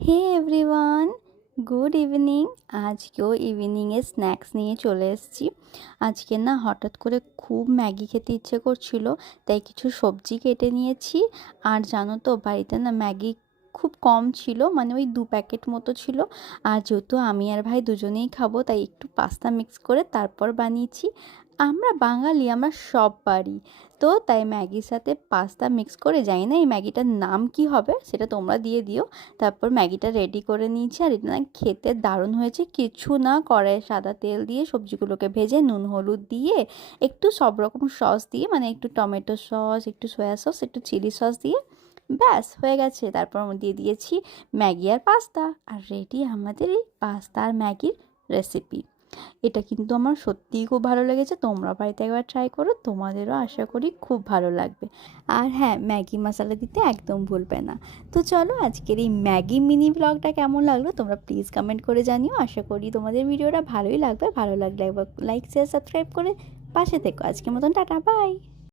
হে everyone, good evening. আজকেও ইভিনিংয়ে snacks নিয়ে চলে এসেছি। আজকে না হঠাৎ করে খুব ম্যাগি খেতে ইচ্ছে করছিল, তাই কিছু সবজি কেটে নিয়েছি। আর জানো তো বাড়িতে না ম্যাগি খুব কম ছিল, মানে ওই 2 প্যাকেট মতো ছিল। আর যেহেতু আমি আর ভাই দুজনেই খাবো, তাই একটু পাস্তা মিক্স করে তারপর বানিয়েছি। আমরা বাঙালি, আমরা সব পারি। তো তাই ম্যাগির সাথে পাস্তা মিক্স করে, জানি না এই ম্যাগিটার নাম কি হবে, সেটা তোমরা দিয়ে দিও। তারপর ম্যাগিটা রেডি করে নিয়েছি। আর এটা না খেতে দারুণ হয়েছে। কিছু না, কড়াইয়ে সাদা তেল দিয়ে সবজিগুলোকে ভেজে নুন হলুদ দিয়ে একটু সব রকম সস দিয়ে, মানে একটু টমেটো সস, একটু সয়া সস, একটু চিলি সস দিয়ে ব্যাস হয়ে গেছে। তারপর আমি দিয়ে দিয়েছি ম্যাগি আর পাস্তা, আর রেডি আমাদের এই পাস্তা আর ম্যাগির রেসিপি। এটা কিন্তু আমার সত্যিই খুব ভালো লেগেছে। তোমরা বাড়িতে একবার ট্রাই করো, তোমাদেরও আশা করি খুব ভালো লাগবে। আর হ্যাঁ, ম্যাগি মশলা দিতে একদম ভুলবে না। তো চলো, আজকের এই ম্যাগি মিনি ব্লগটা কেমন লাগলো তোমরা প্লিজ কমেন্ট করে জানিও। আশা করি তোমাদের ভিডিওটা ভালোই লাগবে। ভালো লাগলে একবার লাইক শেয়ার সাবস্ক্রাইব করে পাশে থেকো। আজকের মতন টাটা, বাই।